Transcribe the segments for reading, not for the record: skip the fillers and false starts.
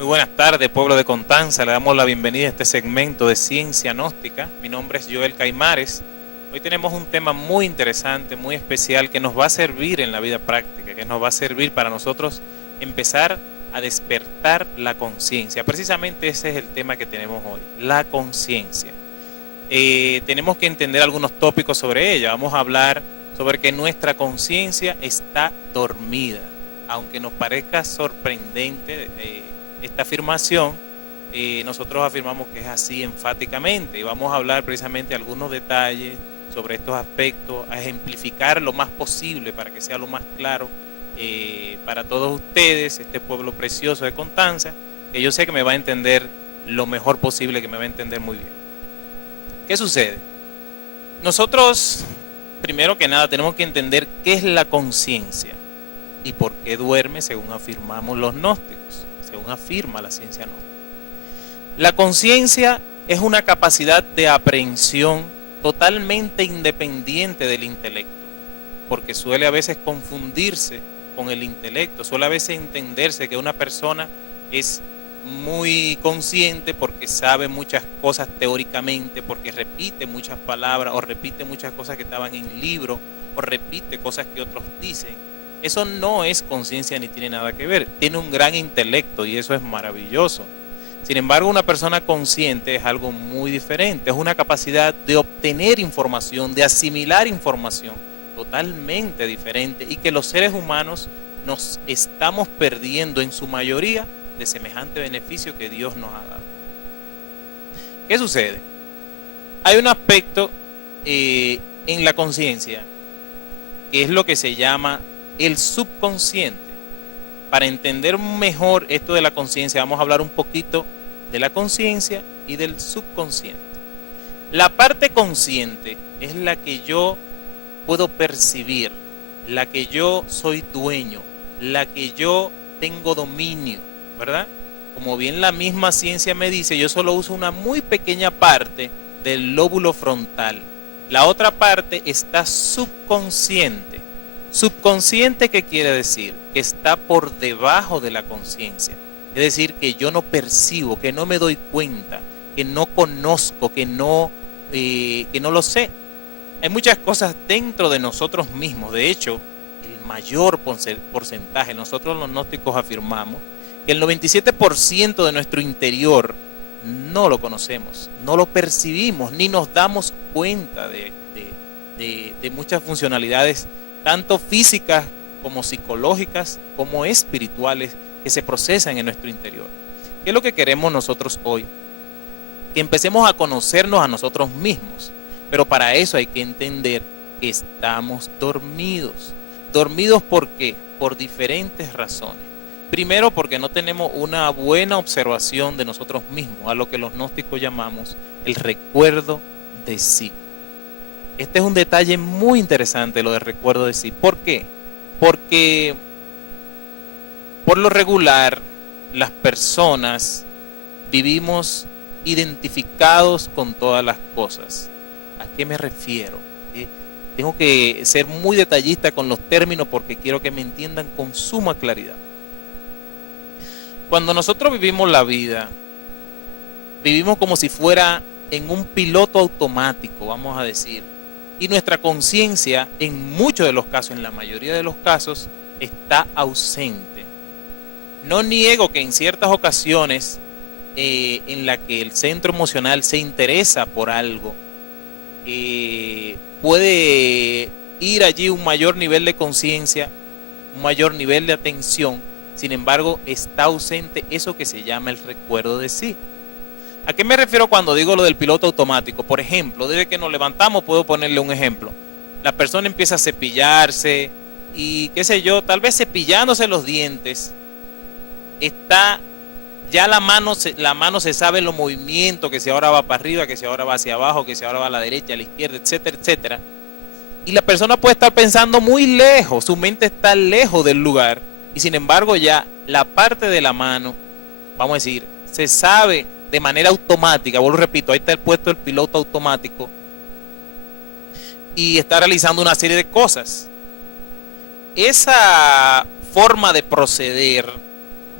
Muy buenas tardes, pueblo de Constanza. Le damos la bienvenida a este segmento de Ciencia Gnóstica. Mi nombre es Joel Caimares. Hoy tenemos un tema muy interesante, muy especial, que nos va a servir en la vida práctica, que nos va a servir para nosotros empezar a despertar la conciencia. Precisamente ese es el tema que tenemos hoy, la conciencia. Tenemos que entender algunos tópicos sobre ella. Vamos a hablar sobre que nuestra conciencia está dormida. Aunque nos parezca sorprendente esta afirmación, nosotros afirmamos que es así enfáticamente, y vamos a hablar precisamente algunos detalles sobre estos aspectos, a ejemplificar lo más posible para que sea lo más claro para todos ustedes, este pueblo precioso de Constanza, que yo sé que me va a entender lo mejor posible, que me va a entender muy bien. ¿Qué sucede? Nosotros, primero que nada, tenemos que entender qué es la conciencia y por qué duerme, según afirmamos los gnósticos, según afirma la ciencia gnóstica. La conciencia es una capacidad de aprehensión totalmente independiente del intelecto, porque suele a veces confundirse con el intelecto, suele a veces entenderse que una persona es muy consciente porque sabe muchas cosas teóricamente, porque repite muchas palabras o repite muchas cosas que estaban en libros o repite cosas que otros dicen. Eso no es conciencia ni tiene nada que ver. Tiene un gran intelecto y eso es maravilloso. Sin embargo, una persona consciente es algo muy diferente. Es una capacidad de obtener información, de asimilar información totalmente diferente, y que los seres humanos nos estamos perdiendo en su mayoría de semejante beneficio que Dios nos ha dado. ¿Qué sucede? Hay un aspecto en la conciencia que es lo que se llama el subconsciente. Para entender mejor esto de la conciencia, vamos a hablar un poquito de la conciencia y del subconsciente. La parte consciente es la que yo puedo percibir, la que yo soy dueño, la que yo tengo dominio, ¿verdad? Como bien la misma ciencia me dice, yo solo uso una muy pequeña parte del lóbulo frontal. La otra parte está subconsciente. Subconsciente, ¿qué quiere decir? Que está por debajo de la conciencia. Es decir, que yo no percibo, que no me doy cuenta, que no conozco, que no lo sé. Hay muchas cosas dentro de nosotros mismos. De hecho, el mayor porcentaje, nosotros los gnósticos afirmamos que el 97% de nuestro interior no lo conocemos, no lo percibimos, ni nos damos cuenta de muchas funcionalidades, tanto físicas como psicológicas, como espirituales, que se procesan en nuestro interior. ¿Qué es lo que queremos nosotros hoy? Que empecemos a conocernos a nosotros mismos. Pero para eso hay que entender que estamos dormidos. ¿Dormidos por qué? Por diferentes razones. Primero, porque no tenemos una buena observación de nosotros mismos, a lo que los gnósticos llamamos el recuerdo de sí. Este es un detalle muy interesante, lo del recuerdo de sí. ¿Por qué? Porque por lo regular las personas vivimos identificados con todas las cosas. ¿A qué me refiero? Tengo que ser muy detallista con los términos porque quiero que me entiendan con suma claridad. Cuando nosotros vivimos la vida, vivimos como si fuera en un piloto automático, vamos a decir. Y nuestra conciencia, en muchos de los casos, en la mayoría de los casos, está ausente. No niego que en ciertas ocasiones en la que el centro emocional se interesa por algo, puede ir allí un mayor nivel de conciencia, un mayor nivel de atención. Sin embargo, está ausente eso que se llama el recuerdo de sí. ¿A qué me refiero cuando digo lo del piloto automático? Por ejemplo, desde que nos levantamos, puedo ponerle un ejemplo. La persona empieza a cepillarse y qué sé yo, tal vez cepillándose los dientes, está ya la mano se sabe los movimientos, que si ahora va para arriba, que si ahora va hacia abajo, que si ahora va a la derecha, a la izquierda, etcétera, etcétera. Y la persona puede estar pensando muy lejos, su mente está lejos del lugar, y sin embargo ya la parte de la mano, vamos a decir, se sabe de manera automática. Vuelvo, repito, ahí está el puesto del piloto automático y está realizando una serie de cosas. Esa forma de proceder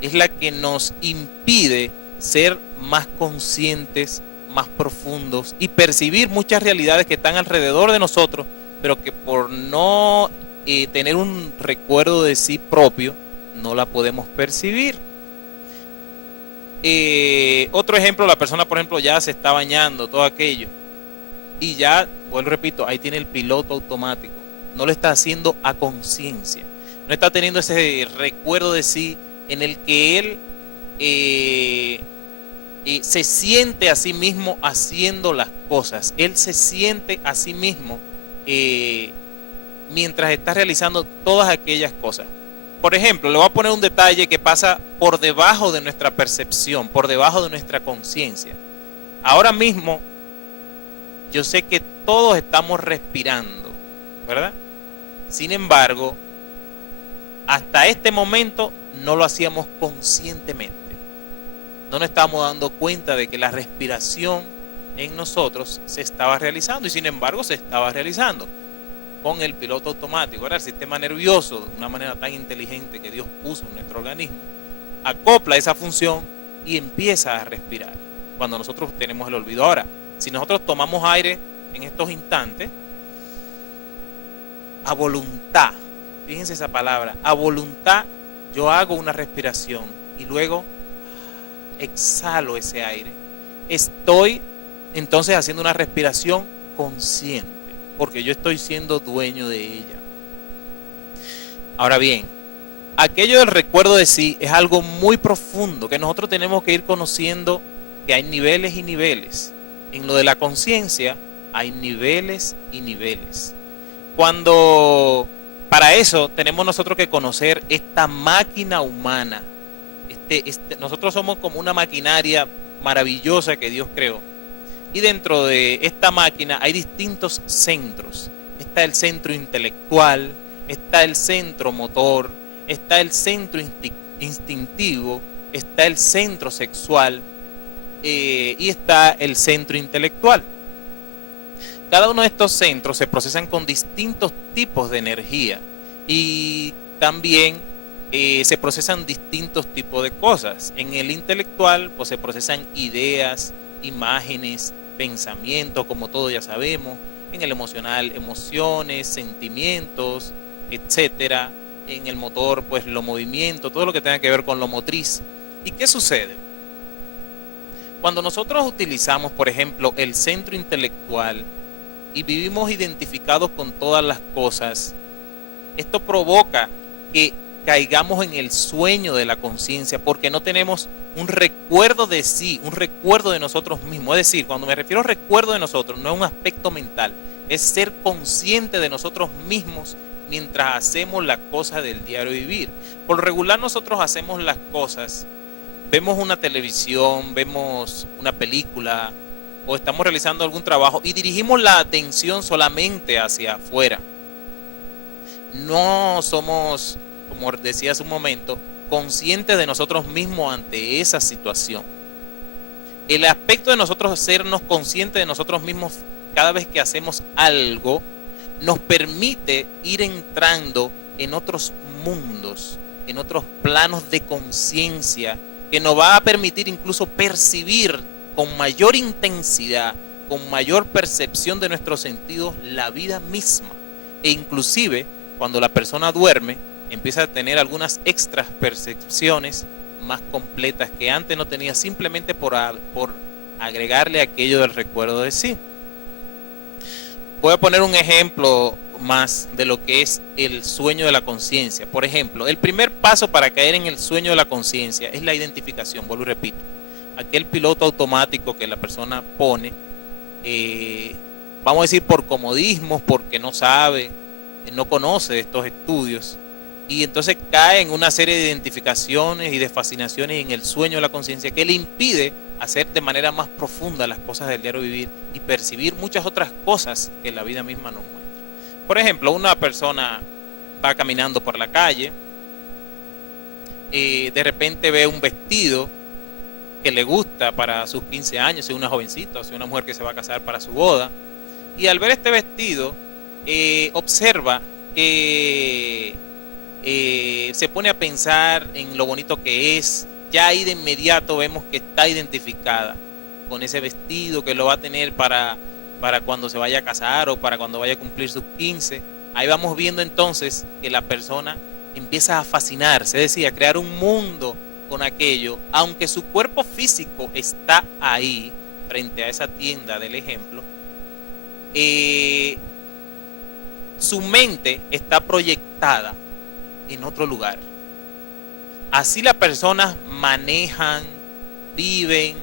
es la que nos impide ser más conscientes, más profundos y percibir muchas realidades que están alrededor de nosotros, pero que por no tener un recuerdo de sí propio, no la podemos percibir. Otro ejemplo, la persona, por ejemplo, ya se está bañando, todo aquello, y ya, vuelvo repito, ahí tiene el piloto automático. No lo está haciendo a conciencia. No está teniendo ese recuerdo de sí en el que él se siente a sí mismo haciendo las cosas. Él se siente a sí mismo mientras está realizando todas aquellas cosas. Por ejemplo, le voy a poner un detalle que pasa por debajo de nuestra percepción, por debajo de nuestra conciencia. Ahora mismo, yo sé que todos estamos respirando, ¿verdad? Sin embargo, hasta este momento no lo hacíamos conscientemente. No nos estábamos dando cuenta de que la respiración en nosotros se estaba realizando, y sin embargo se estaba realizando con el piloto automático. Ahora el sistema nervioso, de una manera tan inteligente que Dios puso en nuestro organismo, acopla esa función y empieza a respirar cuando nosotros tenemos el olvido. Ahora, si nosotros tomamos aire en estos instantes, a voluntad, fíjense esa palabra, a voluntad yo hago una respiración y luego exhalo ese aire. Estoy entonces haciendo una respiración consciente, porque yo estoy siendo dueño de ella. Ahora bien, aquello del recuerdo de sí es algo muy profundo que nosotros tenemos que ir conociendo, que hay niveles y niveles. En lo de la conciencia hay niveles y niveles. Para eso tenemos nosotros que conocer esta máquina humana. Nosotros somos como una maquinaria maravillosa que Dios creó. Y dentro de esta máquina hay distintos centros. Está el centro intelectual, está el centro motor, está el centro instintivo, está el centro sexual y está el centro intelectual. Cada uno de estos centros se procesan con distintos tipos de energía y también se procesan distintos tipos de cosas. En el intelectual pues se procesan ideas, imágenes, pensamientos, como todos ya sabemos. En el emocional, emociones, sentimientos, etcétera. En el motor, pues los movimientos, todo lo que tenga que ver con lo motriz. ¿Y qué sucede? Cuando nosotros utilizamos, por ejemplo, el centro intelectual y vivimos identificados con todas las cosas, esto provoca que caigamos en el sueño de la conciencia, porque no tenemos un recuerdo de sí, un recuerdo de nosotros mismos. Es decir, cuando me refiero a recuerdo de nosotros, no es un aspecto mental, es ser consciente de nosotros mismos mientras hacemos las cosas del diario vivir. Por lo regular nosotros hacemos las cosas, vemos una televisión, vemos una película o estamos realizando algún trabajo y dirigimos la atención solamente hacia afuera. No somos, como decía hace un momento, conscientes de nosotros mismos ante esa situación. El aspecto de nosotros sernos conscientes de nosotros mismos cada vez que hacemos algo nos permite ir entrando en otros mundos, en otros planos de conciencia que nos va a permitir incluso percibir con mayor intensidad, con mayor percepción de nuestros sentidos la vida misma. E inclusive cuando la persona duerme empieza a tener algunas extras percepciones más completas que antes no tenía, simplemente por agregarle aquello del recuerdo de sí. Voy a poner un ejemplo más de lo que es el sueño de la conciencia. Por ejemplo, el primer paso para caer en el sueño de la conciencia es la identificación. Vuelvo y repito, aquel piloto automático que la persona pone, vamos a decir por comodismo, porque no sabe, no conoce estos estudios, y entonces cae en una serie de identificaciones y de fascinaciones en el sueño de la conciencia que le impide hacer de manera más profunda las cosas del diario vivir y percibir muchas otras cosas que la vida misma nos muestra. Por ejemplo, una persona va caminando por la calle, de repente ve un vestido que le gusta para sus 15 años, si es una jovencita o si es una mujer que se va a casar para su boda, y al ver este vestido observa que se pone a pensar en lo bonito que es, ya ahí de inmediato vemos que está identificada con ese vestido que lo va a tener para cuando se vaya a casar o para cuando vaya a cumplir sus 15. Ahí vamos viendo entonces que la persona empieza a fascinarse, es decir, a crear un mundo con aquello, aunque su cuerpo físico está ahí, frente a esa tienda del ejemplo, su mente está proyectada en otro lugar. Así las personas manejan, viven,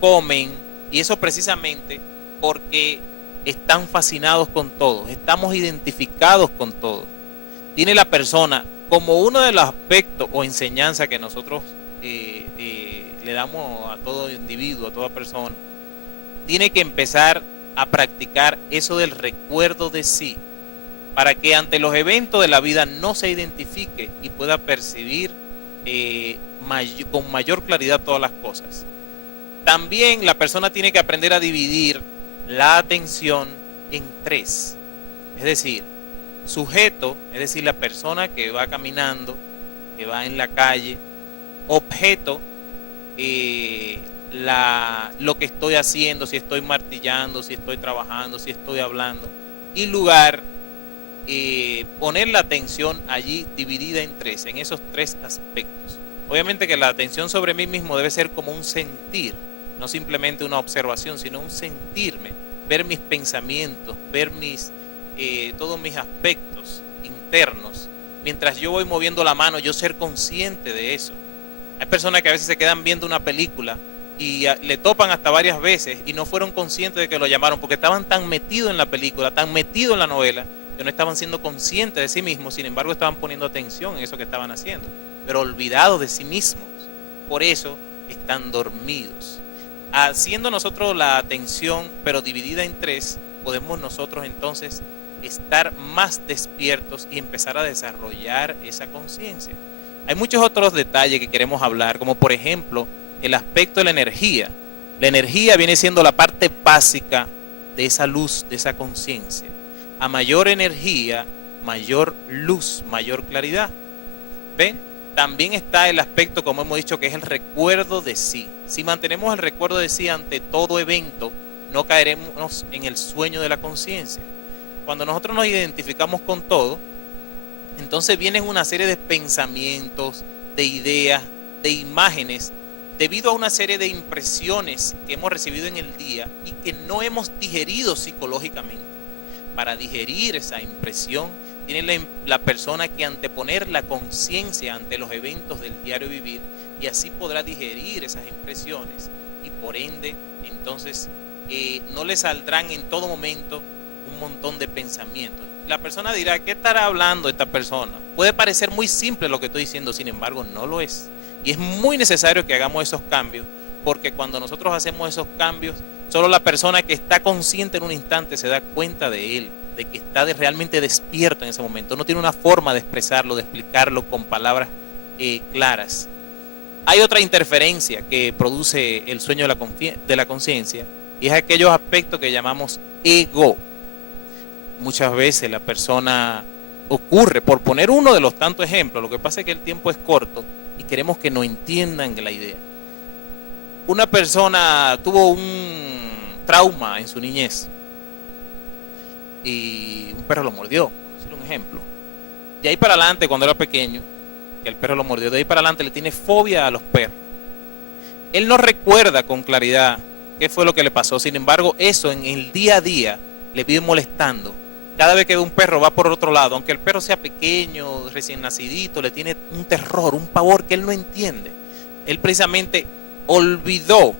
comen, y eso precisamente porque están fascinados con todo, estamos identificados con todo. Tiene la persona como uno de los aspectos o enseñanza que nosotros le damos a todo individuo, a toda persona, tiene que empezar a practicar eso del recuerdo de sí, para que ante los eventos de la vida no se identifique y pueda percibir con mayor claridad todas las cosas. También la persona tiene que aprender a dividir la atención en tres, es decir, sujeto, es decir, la persona que va caminando, que va en la calle; objeto, lo que estoy haciendo, si estoy martillando, si estoy trabajando, si estoy hablando; y lugar, poner la atención allí dividida en tres, en esos tres aspectos. Obviamente que la atención sobre mí mismo debe ser como un sentir, no simplemente una observación, sino un sentirme, ver mis pensamientos, ver todos mis aspectos internos. Mientras yo voy moviendo la mano, yo ser consciente de eso. Hay personas que a veces se quedan viendo una película y le topan hasta varias veces y no fueron conscientes de que lo llamaron, porque estaban tan metidos en la película, tan metidos en la novela, que no estaban siendo conscientes de sí mismos. Sin embargo, estaban poniendo atención en eso que estaban haciendo, pero olvidados de sí mismos. Por eso están dormidos. Haciendo nosotros la atención, pero dividida en tres, podemos nosotros entonces estar más despiertos y empezar a desarrollar esa conciencia. Hay muchos otros detalles que queremos hablar, como por ejemplo el aspecto de la energía. La energía viene siendo la parte básica de esa luz, de esa conciencia. A mayor energía, mayor luz, mayor claridad. ¿Ven? También está el aspecto, como hemos dicho, que es el recuerdo de sí. Si mantenemos el recuerdo de sí ante todo evento, no caeremos en el sueño de la conciencia. Cuando nosotros nos identificamos con todo, entonces vienen una serie de pensamientos, de ideas, de imágenes, debido a una serie de impresiones que hemos recibido en el día y que no hemos digerido psicológicamente. Para digerir esa impresión, tiene la persona que anteponer la conciencia ante los eventos del diario vivir, y así podrá digerir esas impresiones y por ende entonces no le saldrán en todo momento un montón de pensamientos. La persona dirá: ¿qué estará hablando esta persona? Puede parecer muy simple lo que estoy diciendo, sin embargo no lo es. Y es muy necesario que hagamos esos cambios, porque cuando nosotros hacemos esos cambios, solo la persona que está consciente en un instante se da cuenta de él, de que está realmente despierto en ese momento. No tiene una forma de expresarlo, de explicarlo con palabras claras. Hay otra interferencia que produce el sueño de la conciencia, y es aquellos aspectos que llamamos ego. Muchas veces la persona ocurre, por poner uno de los tantos ejemplos, lo que pasa es que el tiempo es corto y queremos que nos entiendan la idea. Una persona tuvo un trauma en su niñez y un perro lo mordió, por decir un ejemplo. De ahí para adelante, cuando era pequeño, que el perro lo mordió, de ahí para adelante le tiene fobia a los perros. Él no recuerda con claridad qué fue lo que le pasó, sin embargo eso en el día a día le vive molestando. Cada vez que ve un perro va por otro lado, aunque el perro sea pequeño, recién nacidito, le tiene un terror, un pavor que él no entiende. Él precisamente olvidó,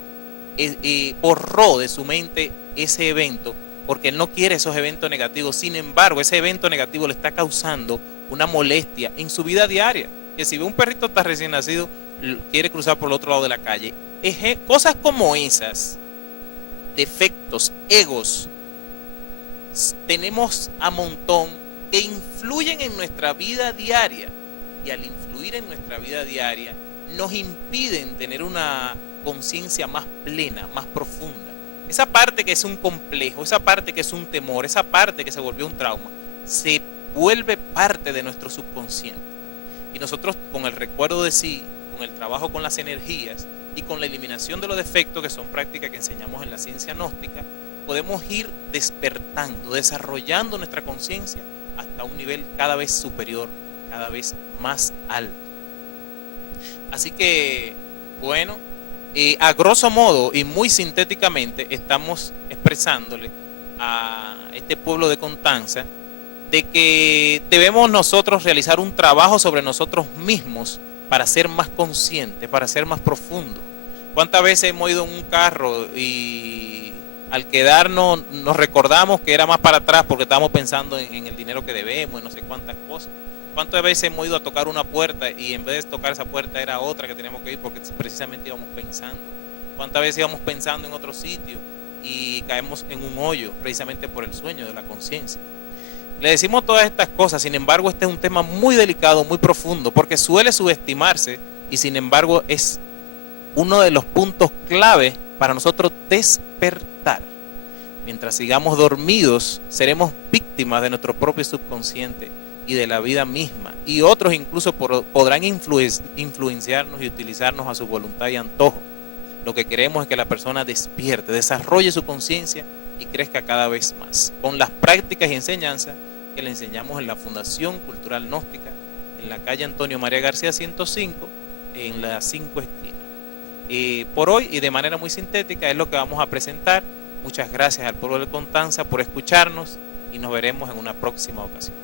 borró de su mente ese evento, porque él no quiere esos eventos negativos. Sin embargo, ese evento negativo le está causando una molestia en su vida diaria, que si ve un perrito está recién nacido, quiere cruzar por el otro lado de la calle. Cosas como esas, defectos, egos, tenemos a montón que influyen en nuestra vida diaria, y al influir en nuestra vida diaria nos impiden tener una conciencia más plena, más profunda. Esa parte que es un complejo, esa parte que es un temor, esa parte que se volvió un trauma, se vuelve parte de nuestro subconsciente. Y nosotros con el recuerdo de sí, con el trabajo con las energías y con la eliminación de los defectos, que son prácticas que enseñamos en la ciencia gnóstica, podemos ir despertando, desarrollando nuestra conciencia hasta un nivel cada vez superior, cada vez más alto. Así que, bueno, a grosso modo y muy sintéticamente estamos expresándole a este pueblo de Constanza de que debemos nosotros realizar un trabajo sobre nosotros mismos para ser más conscientes, para ser más profundos. ¿Cuántas veces hemos ido en un carro y al quedarnos nos recordamos que era más para atrás porque estábamos pensando en el dinero que debemos, en no sé cuántas cosas? ¿Cuántas veces hemos ido a tocar una puerta y en vez de tocar esa puerta era otra que teníamos que ir porque precisamente íbamos pensando? ¿Cuántas veces íbamos pensando en otro sitio y caemos en un hoyo precisamente por el sueño de la conciencia? Le decimos todas estas cosas, sin embargo este es un tema muy delicado, muy profundo, porque suele subestimarse y sin embargo es uno de los puntos clave para nosotros despertar. Mientras sigamos dormidos, seremos víctimas de nuestro propio subconsciente y de la vida misma, y otros incluso podrán influenciarnos y utilizarnos a su voluntad y antojo. Lo que queremos es que la persona despierte, desarrolle su conciencia y crezca cada vez más, con las prácticas y enseñanzas que le enseñamos en la Fundación Cultural Gnóstica, en la calle Antonio María García 105, en las 5 esquinas. Por hoy y de manera muy sintética es lo que vamos a presentar. Muchas gracias al pueblo de Constanza por escucharnos y nos veremos en una próxima ocasión.